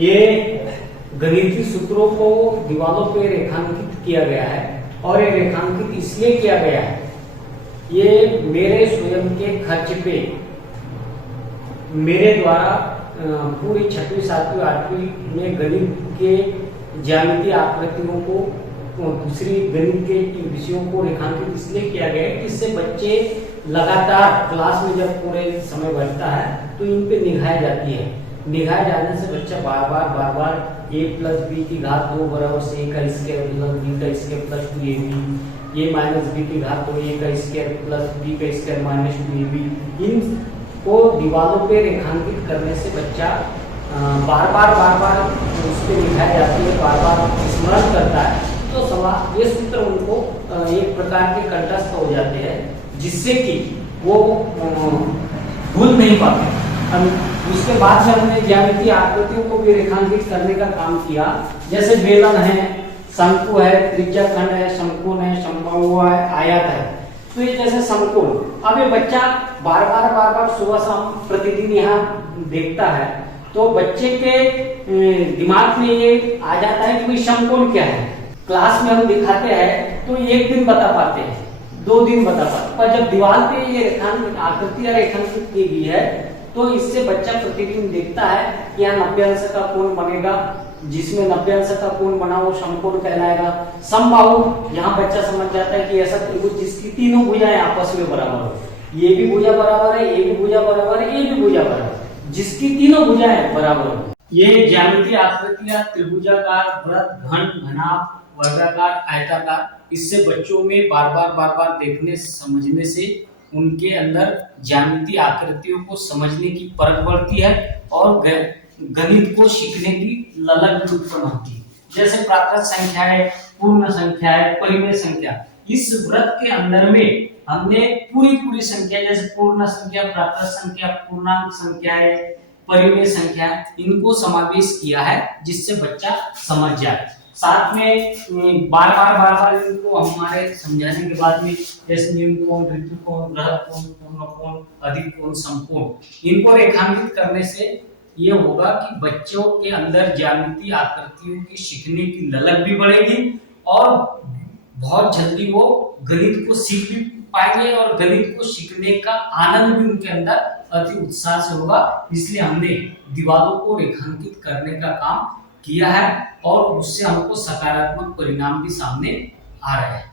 ये गणितीय सूत्रों को दीवारों पे रेखांकित किया गया है और ये रेखांकित इसलिए किया गया है, ये मेरे स्वयं के खर्च पे मेरे द्वारा पूरी 6वीं 7वीं 8वीं में गणित के ज्यामितीय आकृतियों को दूसरी गणित के विषयों को रेखांकित इसलिए किया गया है कि इससे बच्चे लगातार क्लास में जब पूरे समय बैठता है तो इन पे निगाह जाती है। निगाह जाने से बच्चा बार बार a प्लस बी की घात 2 बराबर से a का स्क्वायर प्लस b का square plus 2ab, a minus B की घात 2 a का स्क्वायर प्लस b का स्क्वायर माइनस 2ab, इन को दीवारों पे रेखांकित करने से बच्चा बार बार उस पे निगाह जाती है, बार स्मरण करता है। तो सवाल ये सूत्र उनको एक प्रकार के कंठस्थ हो जाते हैं जिससे कि वो भूल नहीं पाते। उसके बाद से हमने ज्यामितीय आकृतियों को भी रेखांकित करने का काम किया, जैसे बेलन है, शंकु है, त्रिज्याखंड है, शंकुन है, समबाहु है, आयत है। तो ये जैसे समकोण, अब ये बच्चा बार बार सुबह शाम प्रतिदिन यहाँ देखता है तो बच्चे के दिमाग में ये आ जाता है कि भाई समकोण क्या है। क्लास में हम दिखाते हैं तो एक दिन बता पाते हैं, 2 दिन बता पाते, पर जब दीवार पे ये रेखांकित आकृति या रेखांकित की गई है तो इससे बच्चा प्रतिदिन देखता है कि यहाँ 90 अंश का कोण बनेगा, जिसमें 90 अंश का कोण बना वो समकोण कहलाएगा। समबाहु, यहाँ बच्चा समझ जाता है कि ऐसा त्रिभुज जिसकी तीनों भुजाएं आपस में बराबर हो, ये भी भुजा बराबर है, ये भी भुजा बराबर है, ये भी भुजा बराबर है, जिसकी तीनों भुजाएं बराबर हो। ये ज्यामितीय आकृतियां त्रिभुजाकार, वृत्त, घन, घनाभ, वर्गाकार, आयताकार, इससे बच्चों में बार बार देखने समझने से उनके अंदर ज्यामितीय आकृतियों को समझने की परख बढ़ती है और गणित को सीखने की ललक भी उत्पन्न होती है। जैसे प्राकृत संख्या है, पूर्ण संख्या है, परिमेय संख्या, इस वृत्त के अंदर में हमने पूरी संख्या जैसे पूर्ण संख्या, प्राकृत संख्या, पूर्णांक संख्या है, परिमेय संख्या, इनको समावेश किया है जिससे बच्चा समझ जाए। साथ में बार इनको हमारे समझाने के बाद में जैसे न्यून कोण, ऋतु कोण, बृहद कोण, पूर्ण कोण, अधिक कोण, समकोण, इनको रेखांकित करने से ये होगा कि बच्चों के अंदर ज्यामितीय आकृतियों की सीखने की ललक भी बढ़ेगी और बहुत जल्दी वो गणित को सीख भी पाएंगे और गणित को सीखने का आनंद भी उनके अंदर अति उत्साह से होगा। इसलिए हमने दीवारों को रेखांकित करने का काम किया है और उससे हमको सकारात्मक परिणाम भी सामने आ रहे हैं।